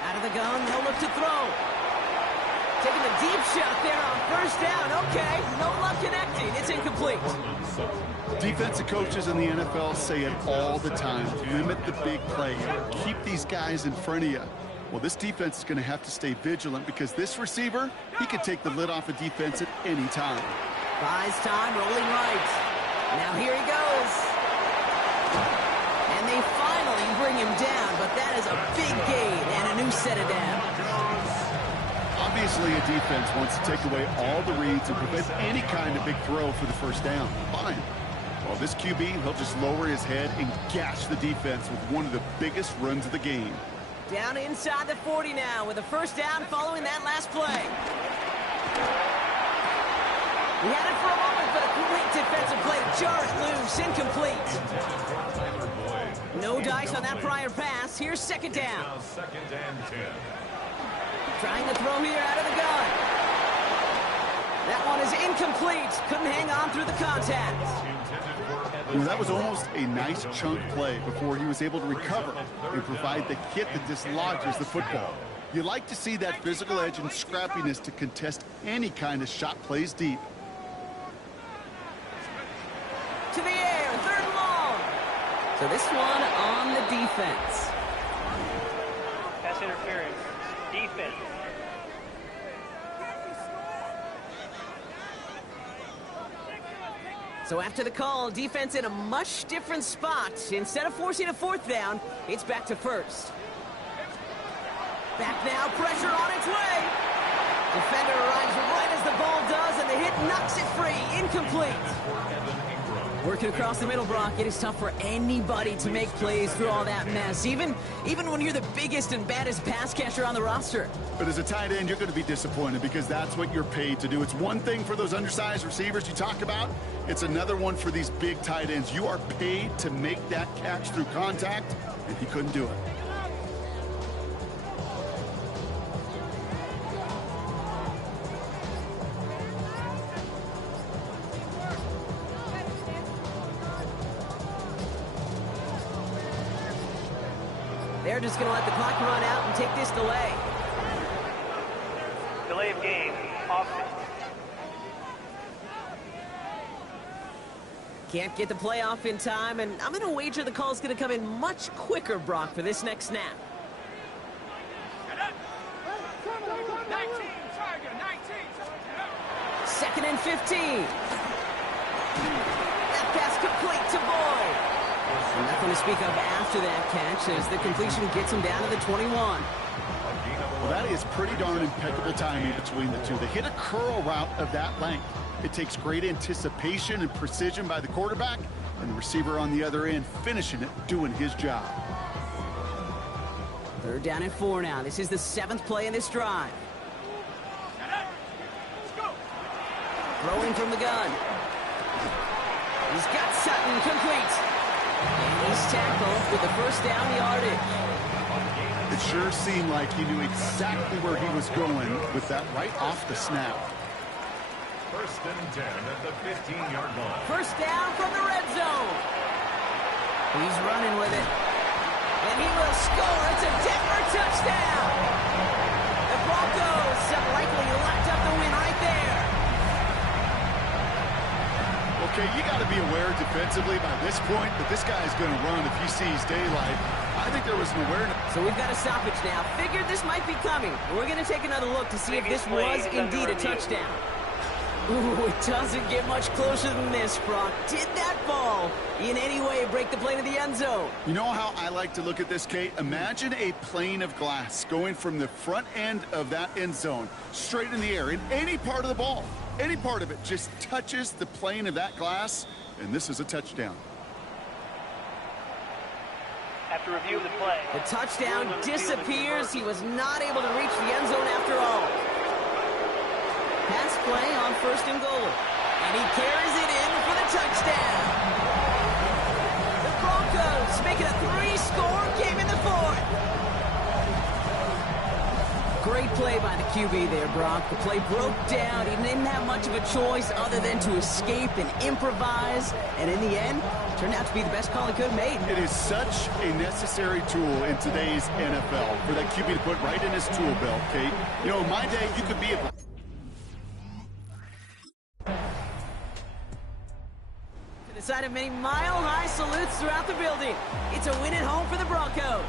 Out of the gun, they'll look to throw. Taking the deep shot there on first down. Okay, no luck connecting. It's incomplete. Defensive coaches in the NFL say it all the time. Limit the big play. Keep these guys in front of you. Well, this defense is going to have to stay vigilant because this receiver, he can take the lid off a defense at any time. Buys time, rolling right. Now here he goes. And they finally bring him down, but that is a big gain and a new set of downs. Obviously, a defense wants to take away all the reads and prevent any kind of big throw for the first down. Fine. Well, this QB, he'll just lower his head and gash the defense with one of the biggest runs of the game. Down inside the 40 now with a first down following that last play. He had it for a moment, but a great defensive play to jar it loose. Incomplete. No dice on that prior pass. Here's second down. Trying to throw here out of the gun. That one is incomplete. Couldn't hang on through the contact. Well, that was almost a nice chunk play before he was able to recover and provide the hit that dislodges the football. You like to see that physical edge and scrappiness to contest any kind of shot plays deep. To the air, 3rd and long. So this one on the defense. Pass interference. Defense. So after the call, defense in a much different spot. Instead of forcing a 4th down, it's back to 1st. Back now, pressure on its way. Defender arrives right as the ball does, and the hit knocks it free. Incomplete. Working across the middle, Brock, it is tough for anybody to make plays through all that mess, even when you're the biggest and baddest pass catcher on the roster. But as a tight end, you're going to be disappointed because that's what you're paid to do. It's one thing for those undersized receivers you talk about. It's another one for these big tight ends. You are paid to make that catch through contact, and he couldn't do it. They're just going to let the clock run out and take this delay. Delay of game. Offense. Can't get the play off in time, and I'm going to wager the call's going to come in much quicker, Brock, for this next snap. 2nd and 15. That pass complete to Boyd. Nothing to speak of after that catch as the completion gets him down to the 21. Well, that is pretty darn impeccable timing between the two. They hit a curl route of that length. It takes great anticipation and precision by the quarterback, and the receiver on the other end finishing it, doing his job. 3rd down and 4 now. This is the 7th play in this drive. Throwing from the gun. He's got Sutton complete. And he's tackled with the 1st down yardage. It sure seemed like he knew exactly where he was going with that right off the snap. 1st and 10 at the 15-yard line. 1st down from the red zone. He's running with it. And he will score. It's a Denver touchdown. The Broncos have likely locked up the win right there. Okay, you got to be aware defensively by this point that this guy is going to run if he sees daylight. I think there was an awareness. So we've got a stoppage now. Figured this might be coming. We're going to take another look to see if this was indeed a touchdown. Ooh, it doesn't get much closer than this, Brock. Did that ball in any way break the plane of the end zone? You know how I like to look at this, Kate? Imagine a plane of glass going from the front end of that end zone straight in the air, in any part of the ball. Any part of it just touches the plane of that glass, and this is a touchdown. After review of the play. The touchdown disappears. He was not able to reach the end zone after all. Pass play on 1st and goal. And he carries it in for the touchdown. The Broncos making a 3-score game in the 4th. Great play by the QB there, Brock. The play broke down. He didn't have much of a choice other than to escape and improvise. And in the end, it turned out to be the best call he could have made. It is such a necessary tool in today's NFL for that QB to put right in his tool belt, Kate. You know, in my day, you could be a... To the side of many mile-high salutes throughout the building. It's a win at home for the Broncos.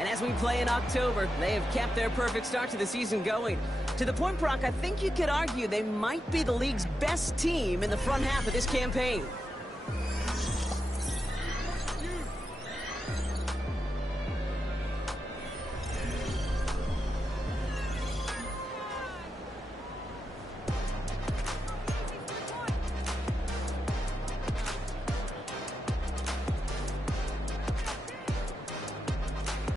And as we play in October, they have kept their perfect start to the season going. To the point, Brock, I think you could argue they might be the league's best team in the front half of this campaign.